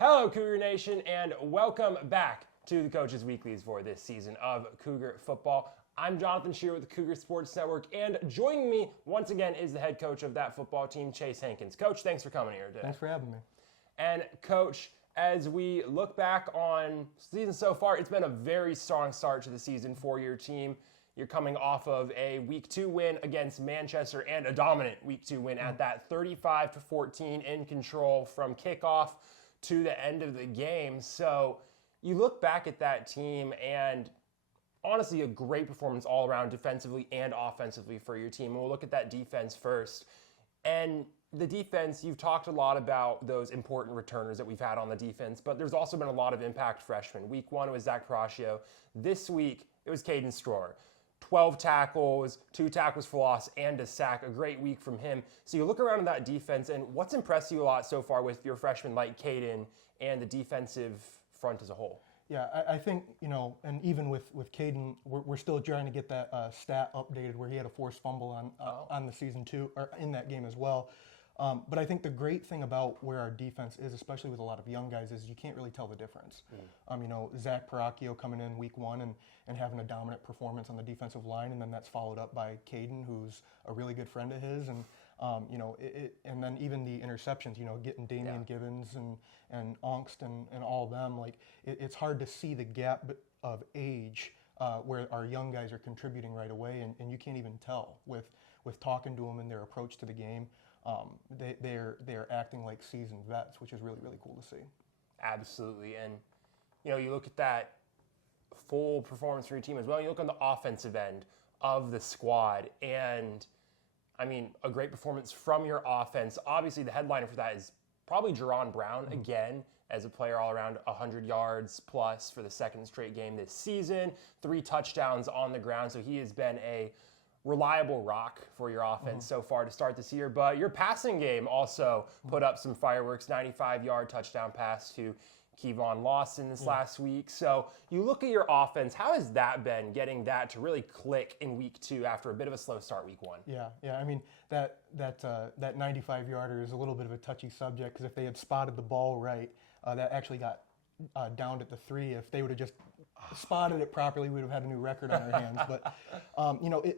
Hello, Cougar Nation, and welcome back to the Coaches Weeklies for this season of Cougar Football. I'm Jonathan Shear with the Cougar Sports Network, and joining me once again is the head coach of that football team, Chase Hankins. Coach, thanks for coming here today. Thanks for having me. And Coach, as we look back on season so far, it's been a very strong start to the season for your team. You're coming off of a Week 2 win against Manchester and a dominant Week 2 win at that 35-14 in control from kickoff to the end of the game. So you look back at that team and honestly a great performance all around defensively and offensively for your team. And we'll look at that defense first. And the defense, you've talked a lot about those important returners that we've had on the defense, but there's also been a lot of impact freshmen. Week 1 was Zach Paracchio. This week it was Caden Strohr. 12 tackles, 2 tackles for loss, and a sack. A great week from him. So you look around at that defense, and what's impressed you a lot so far with your freshmen like Caden and the defensive front as a whole? Yeah, I think, and even with Caden, we're still trying to get that stat updated where he had a forced fumble on the season too, or in that game as well. But I think the great thing about where our defense is, especially with a lot of young guys, is you can't really tell the difference. Zach Paracchio coming in Week 1 and having a dominant performance on the defensive line, and then that's followed up by Caden, who's a really good friend of his, and and then even the interceptions, getting Damian Gibbons and Ongst and all of them, it's hard to see the gap of age where our young guys are contributing right away, and you can't even tell with talking to them and their approach to the game. They're acting like seasoned vets, which is really, really cool to see. Absolutely. And, you look at that full performance for your team as well. You look on the offensive end of the squad, and, a great performance from your offense. Obviously, the headliner for that is probably Jerron Brown, again, as a player all around 100 yards plus for the second straight game this season. 3 touchdowns on the ground, so he has been a reliable rock for your offense so far to start this year. But your passing game also put up some fireworks, 95-yard touchdown pass to Kevon Lawson this last week. So you look at your offense, how has that been, getting that to really click in Week 2 after a bit of a slow start Week 1? Yeah. That 95-yarder is a little bit of a touchy subject, because if they had spotted the ball right, that actually got downed at the 3. If they would have just spotted it properly, we would have had a new record on our hands. But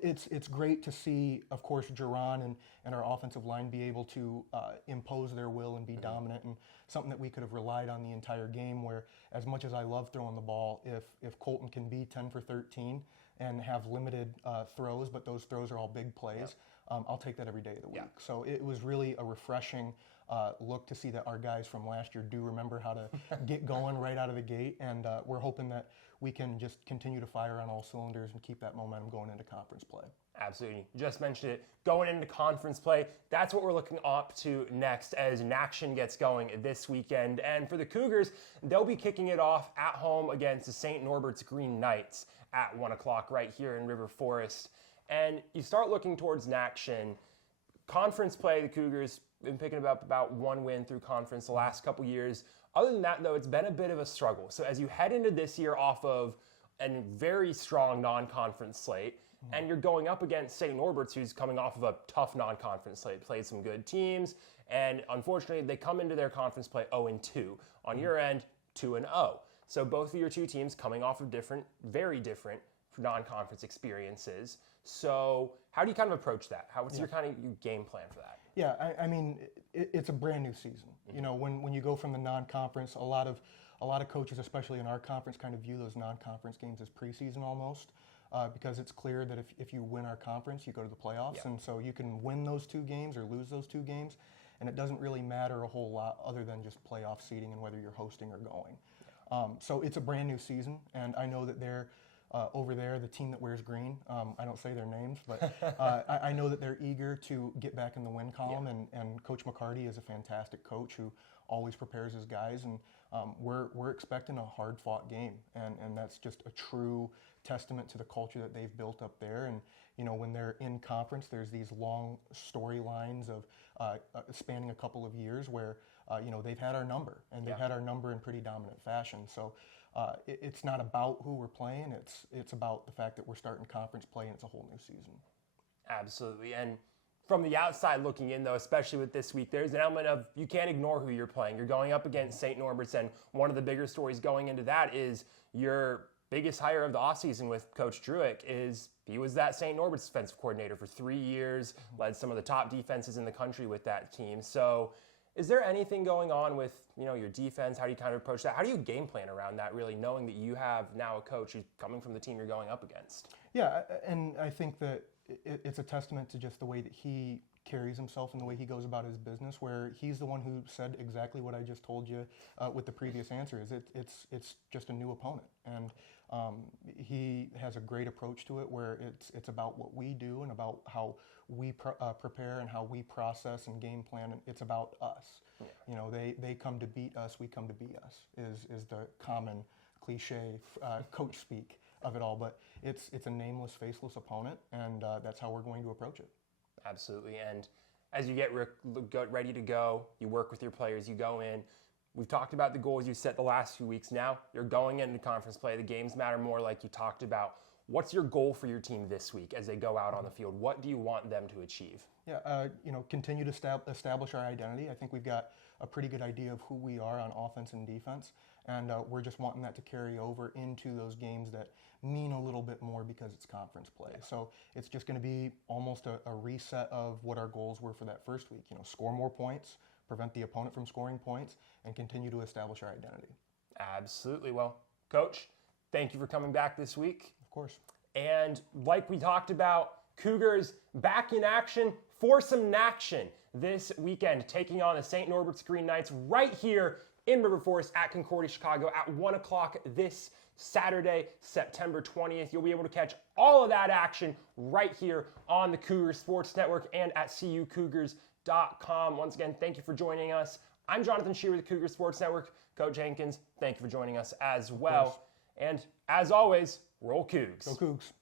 it's great to see, of course, Jerron and our offensive line be able to impose their will and be dominant, and something that we could have relied on the entire game, where as much as I love throwing the ball, if Colton can be 10 for 13 and have limited throws, but those throws are all big plays, I'll take that every day of the week. So it was really a refreshing look to see that our guys from last year do remember how to get going right out of the gate, and we're hoping that we can just continue to fire on all cylinders and keep that momentum going into conference play. Absolutely. You just mentioned it. Going into conference play, that's what we're looking up to next as NACTION gets going this weekend. And for the Cougars, they'll be kicking it off at home against the St. Norbert's Green Knights at 1 o'clock right here in River Forest. And you start looking towards NACTION. Conference play, the Cougars been picking up about 1 win through conference the last couple years. Other than that, though, it's been a bit of a struggle. So as you head into this year off of a very strong non-conference slate, and you're going up against St. Norbert's, who's coming off of a tough non-conference slate, played some good teams, and unfortunately, they come into their conference play 0-2. On your end, 2-0. So both of your two teams coming off of very different non-conference experiences. So how do you kind of approach that? What's your kind of game plan for that? Yeah, it's a brand new season. When you go from the non-conference, a lot of coaches, especially in our conference, kind of view those non-conference games as preseason almost, because it's clear that if you win our conference, you go to the playoffs, and so you can win those 2 games or lose those 2 games, and it doesn't really matter a whole lot other than just playoff seeding and whether you're hosting or going. So it's a brand new season, and I know that they're over there, the team that wears green. I don't say their names, but I know that they're eager to get back in the win column, and Coach McCarty is a fantastic coach who always prepares his guys, and we're expecting a hard-fought game, and that's just a true testament to the culture that they've built up there. And when they're in conference, there's these long storylines of spanning a couple of years where they've had our number, and they've had our number in pretty dominant fashion. So it's not about who we're playing. It's about the fact that we're starting conference play, and it's a whole new season. Absolutely. And From the outside looking in, though, especially with this week, there's an element of you can't ignore who you're playing. You're going up against St. Norbert's, and one of the bigger stories going into that is your biggest hire of the offseason with Coach Druick is he was that St. Norbert's defensive coordinator for 3 years, led some of the top defenses in the country with that team. So is there anything going on with, your defense? How do you kind of approach that? How do you game plan around that, really, knowing that you have now a coach who's coming from the team you're going up against? Yeah, and I think that it's a testament to just the way that he carries himself and the way he goes about his business, where he's the one who said exactly what I just told you with the previous answer. Is it's just a new opponent, and he has a great approach to it, where it's about what we do and about how we prepare and how we process and game plan, and it's about us. Yeah. They come to beat us, we come to be us. Is the common cliche coach speak of it all, but it's a nameless, faceless opponent, and that's how we're going to approach it. Absolutely. And as you get ready to go, you work with your players, you go in. We've talked about the goals you set the last few weeks. Now you're going into conference play. The games matter more, like you talked about. What's your goal for your team this week as they go out on the field? What do you want them to achieve? Yeah, continue to establish our identity. I think we've got a pretty good idea of who we are on offense and defense, and we're just wanting that to carry over into those games that mean a little bit more because it's conference play. So it's just going to be almost a reset of what our goals were for that first week. Score more points, prevent the opponent from scoring points, and continue to establish our identity. Absolutely. Well, Coach, thank you for coming back this week. Of course. And like we talked about, Cougars back in action for some action this weekend, taking on the St. Norbert's Green Knights right here in River Forest at Concordia, Chicago at 1 o'clock this Saturday, September 20th. You'll be able to catch all of that action right here on the Cougar Sports Network and at cucougars.com. Once again, thank you for joining us. I'm Jonathan Shear with the Cougar Sports Network. Coach Jenkins, thank you for joining us as well. And as always, roll Cougs. Go Cougs.